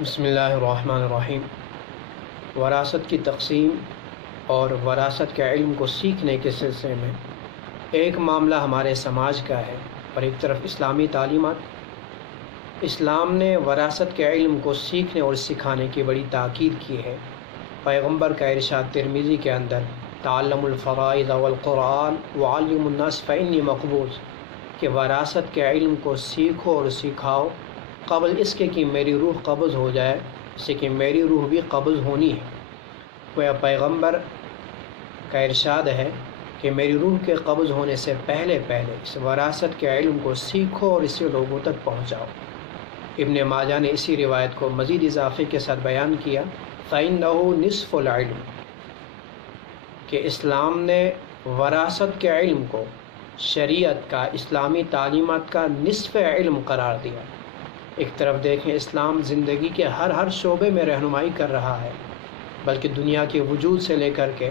بسم اللہ الرحمن الرحیم۔ وراثت کی تقسیم اور وراثت کے علم کو سیکھنے کے سلسلے میں ایک معاملہ ہمارے سماج کا ہے اور ایک طرف اسلامی تعلیمات۔ اسلام نے وراثت کے علم کو سیکھنے اور سکھانے کی بڑی تاکید کی ہے۔ پیغمبر کا ارشاد ترمذی کے اندر تعلم الفرائض والقرآن وعلم الناس فإنی مقبوض کہ وراثت کے علم کو سیکھو اور سکھاؤ قبل اس کے کہ میری روح قبض ہو جائے، اس سے کہ میری روح بھی قبض ہونی ہے۔ وہ پیغمبر کا ارشاد ہے کہ میری روح کے قبض ہونے سے پہلے اس وراثت کے علم کو سیکھو اور اسے لوگوں تک پہنچاؤ۔ ابن ماجہ نے اسی روایت کو مزید اضافے کے ساتھ بیان کیا، فَإِنَّهُ نِصْفُ الْعِلْمِ کہ اسلام نے وراثت کے علم کو شریعت کا، اسلامی تعلیمات کا نصف علم قرار دیا۔ ایک طرف دیکھیں اسلام زندگی کے ہر شعبے میں رہنمائی کر رہا ہے، بلکہ دنیا کے وجود سے لے کر کے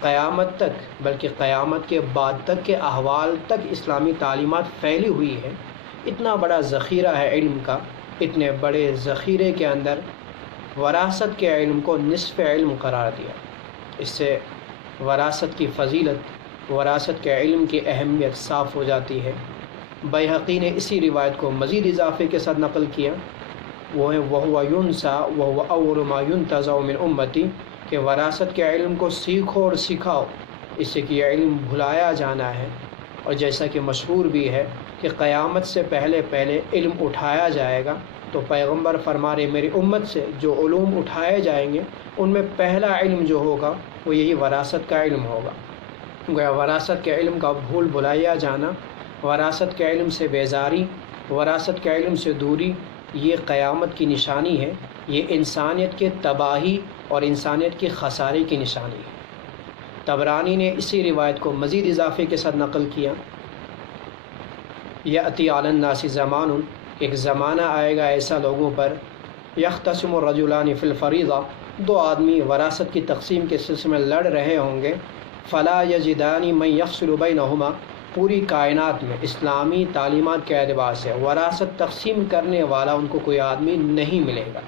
قیامت تک، بلکہ قیامت کے بعد تک کے احوال تک اسلامی تعلیمات پھیلی ہوئی ہے۔ اتنا بڑا ذخیرہ ہے علم کا، اتنے بڑے ذخیرے کے اندر وراثت کے علم کو نصف علم قرار دیا۔ اس سے وراثت کی فضیلت، وراثت کے علم کی اہمیت صاف ہو جاتی ہے۔ بیہقی نے اسی روایت کو مزید اضافے کے ساتھ نقل کیا، وہ ہے وَهُوَ يُنْسَى وَهُوَ أَوَّلُ مَا يُنْتَزَعُ مِنْ أُمَّتِي کہ وراثت کے علم کو سیکھو اور سکھاؤ، اس سے کہ یہ علم بھلایا جانا ہے۔ اور جیسا کہ مشہور بھی ہے کہ قیامت سے پہلے علم اٹھایا جائے گا، تو پیغمبر فرما رہے میری امت سے جو علوم اٹھائے جائیں گے ان میں پہلا علم جو ہوگا وہ یہی وراثت کا علم ہوگا۔ گویا وراثت کے علم کا بھلایا جانا، وراثت کے علم سے بیزاری، وراثت کے علم سے دوری، یہ قیامت کی نشانی ہے، یہ انسانیت کے تباہی اور انسانیت کے خسارے کی نشانی ہے۔ طبرانی نے اسی روایت کو مزید اضافے کے ساتھ نقل کیا، یأتی علی الناس زمان ایک زمانہ آئے گا ایسا لوگوں پر، یختصم الرجلان فی الفریضہ دو آدمی وراثت کی تقسیم کے سلسلے میں لڑ رہے ہوں گے، فلا یجدان من یفصل بینہما پوری کائنات میں اسلامی تعلیمات کے اعتبار سے وراثت تقسیم کرنے والا ان کو کوئی آدمی نہیں ملے گا۔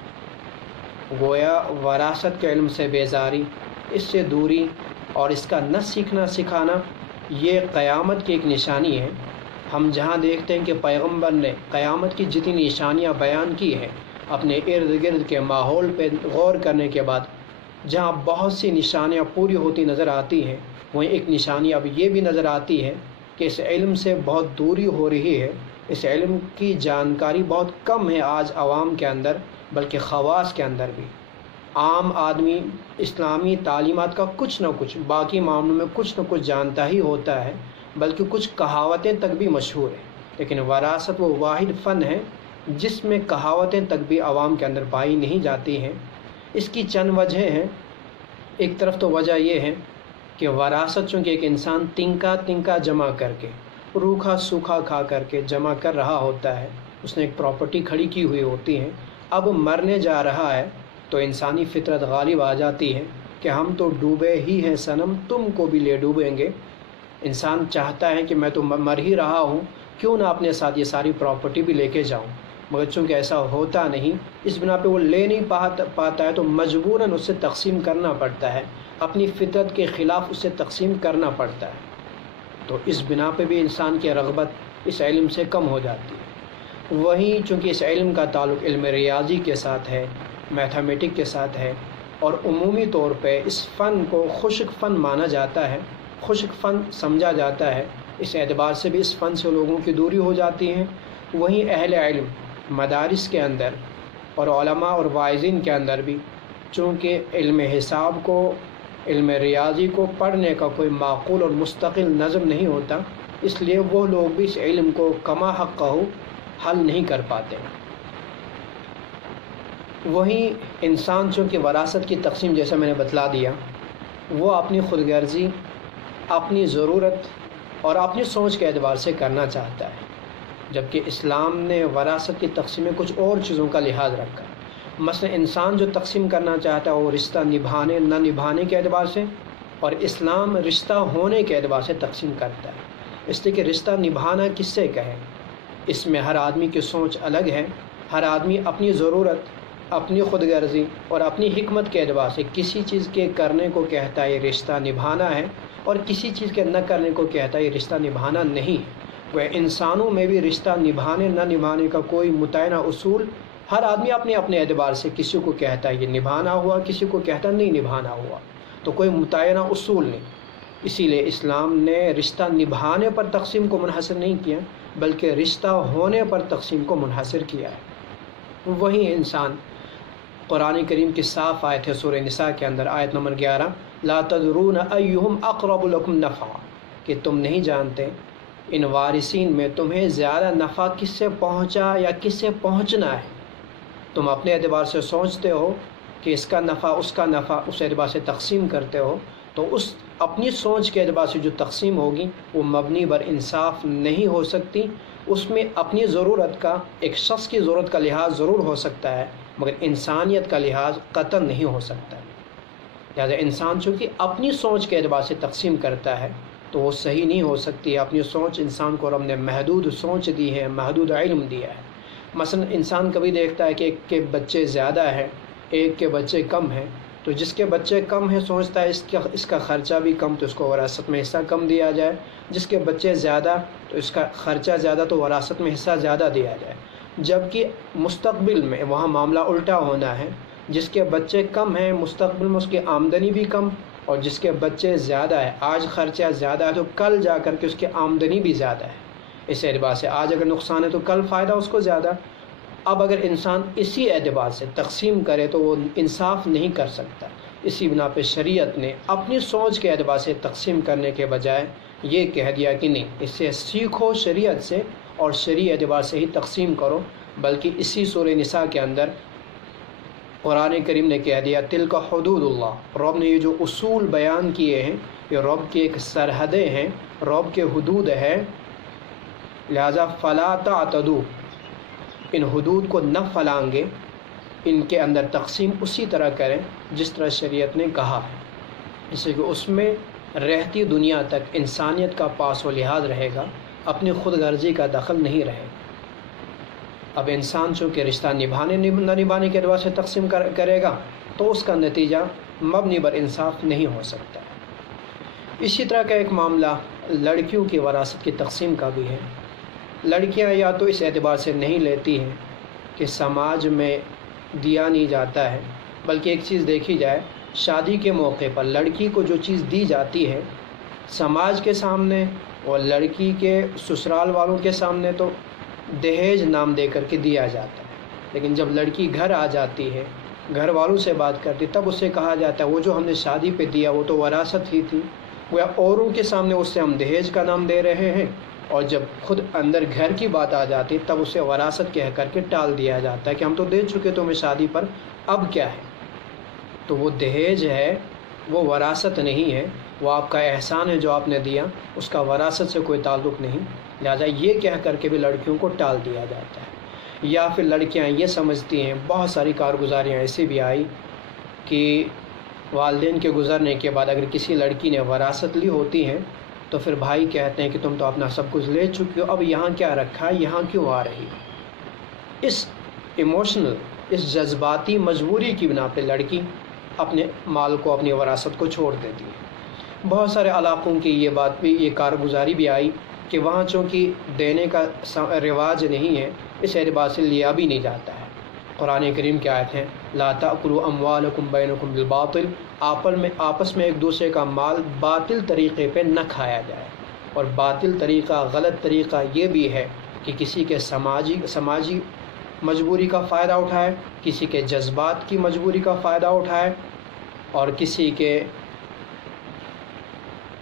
گویا وراثت کے علم سے بیزاری، اس سے دوری اور اس کا نہ سیکھنا سکھانا یہ قیامت کی ایک نشانی ہے۔ ہم جہاں دیکھتے ہیں کہ پیغمبر نے قیامت کی جتنی نشانیاں بیان کی ہیں، اپنے ارد گرد کے ماحول پہ غور کرنے کے بعد جہاں بہت سی نشانیاں پوری ہوتی نظر آتی ہیں، وہیں ایک نشانی اب یہ بھی نظر آتی ہے کہ اس علم سے بہت دوری ہو رہی ہے، اس علم کی جانکاری بہت کم ہے آج عوام کے اندر، بلکہ خواص کے اندر بھی۔ عام آدمی اسلامی تعلیمات کا کچھ نہ کچھ، باقی معاملوں میں کچھ نہ کچھ جانتا ہی ہوتا ہے، بلکہ کچھ کہاوتیں تک بھی مشہور ہیں، لیکن وراثت وہ واحد فن ہے جس میں کہاوتیں تک بھی عوام کے اندر پائی نہیں جاتی ہیں۔ اس کی چند وجہیں ہیں۔ ایک طرف تو وجہ یہ ہے کہ وراثت چونکہ ایک انسان تنکا جمع کر کے، روکھا سوکھا کھا کر کے جمع کر رہا ہوتا ہے، اس نے ایک پراپرٹی کھڑی کی ہوئی ہوتی ہے، اب مرنے جا رہا ہے تو انسانی فطرت غالب آ جاتی ہے کہ ہم تو ڈوبے ہی ہیں صنم، تم کو بھی لے ڈوبیں گے۔ انسان چاہتا ہے کہ میں تو مر ہی رہا ہوں، کیوں نہ اپنے ساتھ یہ ساری پراپرٹی بھی لے کے جاؤں، مگر چونکہ ایسا ہوتا نہیں، اس بنا پہ وہ لے نہیں پاتا ہے تو مجبوراً اس سے تقسیم کرنا پڑتا ہے، اپنی فطرت کے خلاف اسے تقسیم کرنا پڑتا ہے۔ تو اس بنا پہ بھی انسان کی رغبت اس علم سے کم ہو جاتی ہے۔ وہیں چونکہ اس علم کا تعلق علم ریاضی کے ساتھ ہے، میتھمیٹک کے ساتھ ہے، اور عمومی طور پہ اس فن کو خشک فن مانا جاتا ہے، خشک فن سمجھا جاتا ہے، اس اعتبار سے بھی اس فن سے لوگوں کی دوری ہو جاتی ہے۔ وہیں اہل علم مدارس کے اندر اور علماء اور واعظین کے اندر بھی چونکہ علم حساب کو، علم ریاضی کو پڑھنے کا کوئی معقول اور مستقل نظم نہیں ہوتا، اس لیے وہ لوگ بھی اس علم کو کما حقہ حل نہیں کر پاتے۔ وہیں انسان چونکہ وراثت کی تقسیم جیسا میں نے بتلا دیا، وہ اپنی خود غرضی، اپنی ضرورت اور اپنی سوچ کے اعتبار سے کرنا چاہتا ہے، جبکہ اسلام نے وراثت کی تقسیم میں کچھ اور چیزوں کا لحاظ رکھا۔ مثلا انسان جو تقسیم کرنا چاہتا ہے وہ رشتہ نبھانے نہ نبھانے کے اعتبار سے، اور اسلام رشتہ ہونے کے اعتبار سے تقسیم کرتا ہے۔ اس لیے کہ رشتہ نبھانا کس سے کہے، اس میں ہر آدمی کی سوچ الگ ہے، ہر آدمی اپنی ضرورت اپنی خود غرضی اور اپنی حکمت کے اعتبار سے کسی چیز کے کرنے کو کہتا ہے یہ رشتہ نبھانا ہے، اور کسی چیز کے نہ کرنے کو کہتا ہے یہ رشتہ نبھانا نہیں ہے۔ وہ انسانوں میں بھی رشتہ نبھانے نہ نبھانے کا کوئی متعینہ اصول، ہر آدمی اپنے اپنے اعتبار سے کسی کو کہتا ہے یہ نبھانا ہوا، کسی کو کہتا ہے نہیں نبھانا ہوا، تو کوئی متعینہ اصول نہیں۔ اسی لیے اسلام نے رشتہ نبھانے پر تقسیم کو منحصر نہیں کیا، بلکہ رشتہ ہونے پر تقسیم کو منحصر کیا ہے۔ وہی انسان قرآن کریم کی صاف آیت ہے سورہ نساء کے اندر، آیت نمبر 11، لا تدرون ایہم اقرب لکم نفعا، کہ تم نہیں جانتے ان وارثین میں تمہیں زیادہ نفع کس سے پہنچا یا کس سے پہنچنا ہے۔ تم اپنے اعتبار سے سوچتے ہو کہ اس کا نفع اس کا نفع، اس اعتبار سے تقسیم کرتے ہو، تو اس اپنی سوچ کے اعتبار سے جو تقسیم ہوگی وہ مبنی بر انصاف نہیں ہو سکتی۔ اس میں اپنی ضرورت کا، ایک شخص کی ضرورت کا لحاظ ضرور ہو سکتا ہے، مگر انسانیت کا لحاظ قطعاً نہیں ہو سکتا ہے۔ لہٰذا انسان چونکہ اپنی سوچ کے اعتبار سے تقسیم کرتا ہے تو وہ صحیح نہیں ہو سکتی۔ اپنی سوچ، انسان کو رب نے محدود سوچ دی ہے، محدود علم دیا ہے۔ مثلا انسان کبھی دیکھتا ہے کہ ایک کے بچے زیادہ ہیں، ایک کے بچے کم ہیں، تو جس کے بچے کم ہیں سوچتا ہے اس کا خرچہ بھی کم، تو اس کو وراثت میں حصہ کم دیا جائے۔ جس کے بچے زیادہ تو اس کا خرچہ زیادہ، تو وراثت میں حصہ زیادہ دیا جائے۔ جبکہ مستقبل میں وہاں معاملہ الٹا ہونا ہے، جس کے بچے کم ہیں مستقبل میں اس کی آمدنی بھی کم، اور جس کے بچے زیادہ ہے، آج خرچہ زیادہ ہے تو کل جا کر کے اس کی آمدنی بھی زیادہ ہے۔ اس اعتبار سے آج اگر نقصان ہے تو کل فائدہ اس کو زیادہ۔ اب اگر انسان اسی اعتبار سے تقسیم کرے تو وہ انصاف نہیں کر سکتا۔ اسی بنا پہ شریعت نے اپنی سوچ کے اعتبار سے تقسیم کرنے کے بجائے یہ کہہ دیا کہ نہیں، اس سے سیکھو شریعت سے اور شرعی اعتبار سے ہی تقسیم کرو۔ بلکہ اسی سورہ نساء کے اندر قرآن کریم نے کہہ دیا تلک حدود اللہ، رب نے یہ جو اصول بیان کیے ہیں یہ رب کی ایک سرحدیں ہیں، رب کے حدود ہے، لہذا فلا تعتدوا، ان حدود کو نہ پھلانگے، ان کے اندر تقسیم اسی طرح کریں جس طرح شریعت نے کہا ہے، اس لیے کہ اس میں رہتی دنیا تک انسانیت کا پاس و لحاظ رہے گا، اپنی خود غرضی کا دخل نہیں رہے گا۔ اب انسان چونکہ رشتہ نبھانے نہ نبھانے کے اعتبار سے تقسیم کرے گا تو اس کا نتیجہ مبنی بر انصاف نہیں ہو سکتا۔ اسی طرح کا ایک معاملہ لڑکیوں کی وراثت کی تقسیم کا بھی ہے۔ لڑکیاں یا تو اس اعتبار سے نہیں لیتی ہیں کہ سماج میں دیا نہیں جاتا ہے، بلکہ ایک چیز دیکھی جائے، شادی کے موقع پر لڑکی کو جو چیز دی جاتی ہے سماج کے سامنے اور لڑکی کے سسرال والوں کے سامنے تو دہیج نام دے کر کے دیا جاتا ہے، لیکن جب لڑکی گھر آ جاتی ہے، گھر والوں سے بات کرتی، تب اسے کہا جاتا ہے وہ جو ہم نے شادی پہ دیا وہ تو وراثت ہی تھی۔ وہ اوروں کے سامنے اس سے ہم دہیج کا نام دے رہے ہیں، اور جب خود اندر گھر کی بات آ جاتی تب اسے وراثت کہہ کر کے ٹال دیا جاتا ہے کہ ہم تو دے چکے تمہیں شادی پر، اب کیا ہے۔ تو وہ دہیج ہے، وہ وراثت نہیں ہے، وہ آپ کا احسان ہے جو آپ نے دیا، اس کا وراثت سے کوئی تعلق نہیں، لہذا یہ کہہ کر کے بھی لڑکیوں کو ٹال دیا جاتا ہے۔ یا پھر لڑکیاں یہ سمجھتی ہیں، بہت ساری کارگزاریاں ایسی بھی آئی کہ والدین کے گزرنے کے بعد اگر کسی لڑکی نے وراثت لی ہوتی ہیں تو پھر بھائی کہتے ہیں کہ تم تو اپنا سب کچھ لے چکی ہو، اب یہاں کیا رکھا ہے، یہاں کیوں آ رہی ہو۔ اس ایموشنل، اس جذباتی مجبوری کی بنا پہ لڑکی اپنے مال کو، اپنی وراثت کو چھوڑ دیتی ہے۔ بہت سارے علاقوں کی یہ بات بھی، یہ کارگزاری بھی آئی کہ وہاں چونکہ دینے کا رواج نہیں ہے، اس اعتبار سے لیا بھی نہیں جاتا ہے۔ قرآن کریم کی آیت ہیں لا تأکلوا اموالکم بینکم بالباطل، آپس میں ایک دوسرے کا مال باطل طریقے پہ نہ کھایا جائے۔ اور باطل طریقہ، غلط طریقہ یہ بھی ہے کہ کسی کے سماجی مجبوری کا فائدہ اٹھائے، کسی کے جذبات کی مجبوری کا فائدہ اٹھائے، اور کسی کے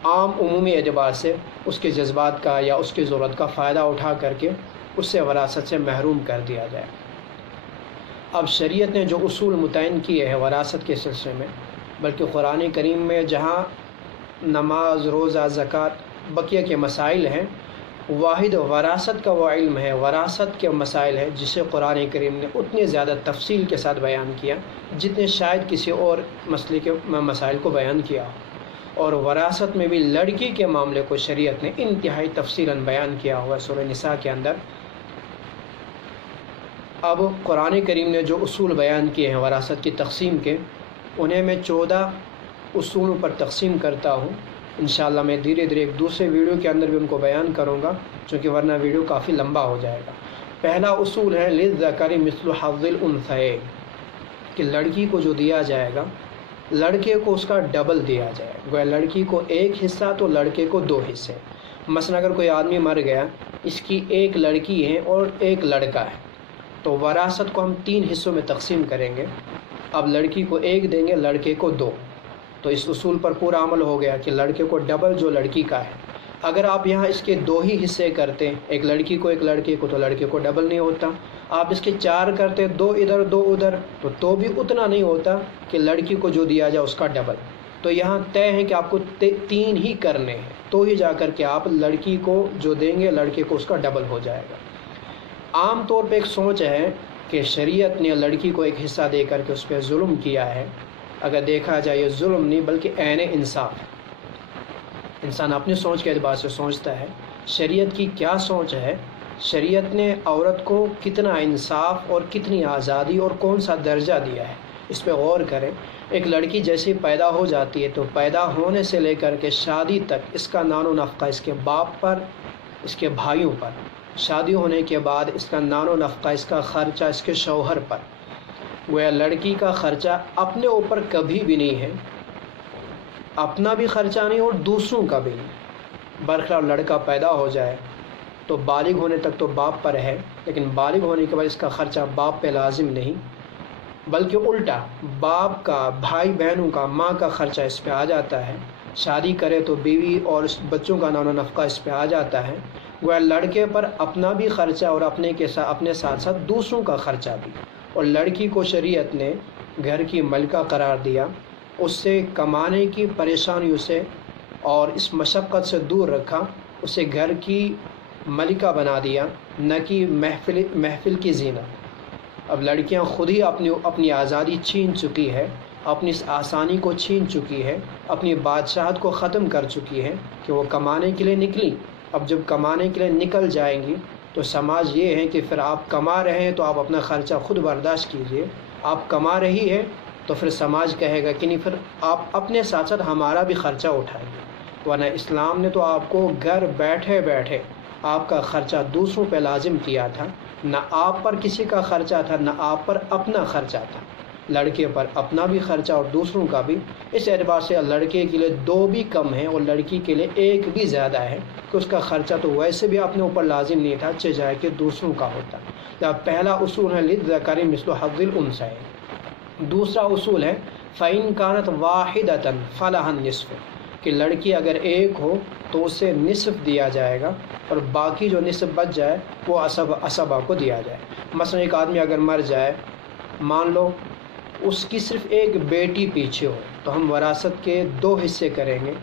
عام عمومی اعتبار سے اس کے جذبات کا یا اس کی ضرورت کا فائدہ اٹھا کر کے اس سے وراثت سے محروم کر دیا جائے۔ اب شریعت نے جو اصول متعین کیے ہیں وراثت کے سلسلے میں، بلکہ قرآن کریم میں جہاں نماز، روزہ، زکوٰۃ، بقیہ کے مسائل ہیں، واحد وراثت کا وہ علم ہے، وراثت کے مسائل ہیں جسے قرآن کریم نے اتنے زیادہ تفصیل کے ساتھ بیان کیا جتنے شاید کسی اور مسئلے کے مسائل کو بیان کیا۔ اور وراثت میں بھی لڑکی کے معاملے کو شریعت نے انتہائی تفصیلاً بیان کیا ہوا۔ سورہ نساء کے اندر اب قرآن کریم نے جو اصول بیان کیے ہیں وراثت کی تقسیم کے، انہیں میں 14 اصولوں پر تقسیم کرتا ہوں۔ انشاءاللہ میں دھیرے دھیرے ایک دوسرے ویڈیو کے اندر بھی ان کو بیان کروں گا، چونکہ ورنہ ویڈیو کافی لمبا ہو جائے گا۔ پہلا اصول ہے للذکر مثل حظ الانثیین، کہ لڑکی کو جو دیا جائے گا لڑکے کو اس کا ڈبل دیا جائے گا۔ گویا لڑکی کو 1 حصہ تو لڑکے کو 2 حصے۔ مثلا اگر کوئی آدمی مر گیا، اس کی 1 لڑکی ہے اور 1 لڑکا ہے، تو وراثت کو ہم 3 حصوں میں تقسیم کریں گے۔ اب لڑکی کو 1 دیں گے، لڑکے کو 2، تو اس اصول پر پورا عمل ہو گیا کہ لڑکے کو ڈبل جو لڑکی کا ہے۔ اگر آپ یہاں اس کے 2 ہی حصے کرتے ہیں، 1 لڑکی کو 1 لڑکے کو، تو لڑکے کو ڈبل نہیں ہوتا۔ آپ اس کے 4 کرتے، 2 ادھر 2 ادھر، تو بھی اتنا نہیں ہوتا کہ لڑکی کو جو دیا جائے اس کا ڈبل۔ تو یہاں طے ہے کہ آپ کو 3 ہی کرنے ہیں، تو ہی جا کر کے آپ لڑکی کو جو دیں گے لڑکے کو اس کا ڈبل ہو جائے گا۔ عام طور پہ ایک سوچ ہے کہ شریعت نے لڑکی کو 1 حصہ دے کر کے اس پہ ظلم کیا ہے۔ اگر دیکھا جائے یہ ظلم نہیں بلکہ عین انصاف ہے۔ انسان اپنی سوچ کے اعتبار سے سوچتا ہے، شریعت کی کیا سوچ ہے، شریعت نے عورت کو کتنا انصاف اور کتنی آزادی اور کون سا درجہ دیا ہے، اس پہ غور کریں۔ ایک لڑکی جیسی پیدا ہو جاتی ہے تو پیدا ہونے سے لے کر کے شادی تک اس کا نان و نفقہ اس کے باپ پر، اس کے بھائیوں پر، شادی ہونے کے بعد اس کا نان و نفقہ، اس کا خرچہ اس کے شوہر پر۔ وہ لڑکی کا خرچہ اپنے اوپر کبھی بھی نہیں ہے، اپنا بھی خرچہ نہیں اور دوسروں کا بھی نہیں۔ برخلاف لڑکا پیدا ہو جائے تو بالغ ہونے تک تو باپ پر ہے، لیکن بالغ ہونے کے بعد اس کا خرچہ باپ پہ لازم نہیں، بلکہ الٹا باپ کا، بھائی بہنوں کا، ماں کا خرچہ اس پہ آ جاتا ہے۔ شادی کرے تو بیوی اور بچوں کا نان و نفقہ اس پہ آ جاتا ہے۔ گویا لڑکے پر اپنا بھی خرچہ اور اپنے ساتھ ساتھ دوسروں کا خرچہ بھی۔ اور لڑکی کو شریعت نے گھر کی ملکہ قرار دیا، اس سے کمانے کی پریشانیوں سے اور اس مشقت سے دور رکھا، اسے گھر کی ملکہ بنا دیا، نہ کہ محفل کی زینت۔ اب لڑکیاں خود ہی اپنی آزادی چھین چکی ہے، اپنی اس آسانی کو چھین چکی ہے، اپنی بادشاہت کو ختم کر چکی ہے کہ وہ کمانے کے لیے نکلی۔ اب جب کمانے کے لیے نکل جائیں گی تو سماج یہ ہے کہ پھر آپ کما رہے ہیں تو آپ اپنا خرچہ خود برداشت کیجئے، آپ کما رہی ہے تو پھر سماج کہے گا کہ نہیں، پھر آپ اپنے ساتھ ساتھ ہمارا بھی خرچہ اٹھائیے۔ ورنہ اسلام نے تو آپ کو گھر بیٹھے بیٹھے آپ کا خرچہ دوسروں پہ لازم کیا تھا، نہ آپ پر کسی کا خرچہ تھا، نہ آپ پر اپنا خرچہ تھا۔ لڑکے پر اپنا بھی خرچہ اور دوسروں کا بھی۔ اس اعتبار سے لڑکے کے لیے 2 بھی کم ہیں اور لڑکی کے لیے 1 بھی زیادہ ہے کہ اس کا خرچہ تو ویسے بھی اپنے اوپر لازم نہیں تھا، اچھے جائے کہ دوسروں کا ہوتا۔ پہلا اصول ہے للذکر مثل حظ الانثیین۔ دوسرا اصول ہے فَإِن كَانَتْ وَاحِدَةً فَلَهَا النِّصْفُ، کہ لڑکی اگر 1 ہو تو اسے نصف دیا جائے گا اور باقی جو نصف بچ جائے وہ اسبہ کو دیا جائے۔ مثلا ایک آدمی اگر مر جائے، مان لو اس کی صرف 1 بیٹی پیچھے ہو، تو ہم وراثت کے 2 حصے کریں گے،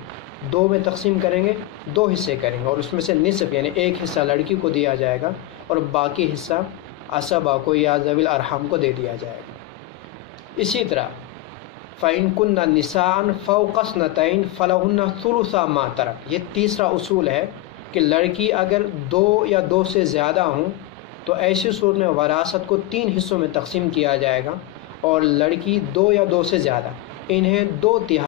2 میں تقسیم کریں گے، 2 حصے کریں گے، اور اس میں سے نصف یعنی 1 حصہ لڑکی کو دیا جائے گا اور باقی حصہ اسبہ کو یا ذوی الارحام کو دے دیا جائے گا۔ اسی طرح فَإِن كُنَّ نِسَاءً فَوْقَ اثْنَتَيْنِ فَلَهُنَّ ثُلُثَا مَا تَرَكَ۔ یہ تیسرا اصول ہے کہ لڑکی اگر 2 یا 2 سے زیادہ ہوں تو ایسی صورت میں وراثت کو 3 حصوں میں تقسیم کیا جائے گا، اور لڑکی 2 یا 2 سے زیادہ، انہیں 2/3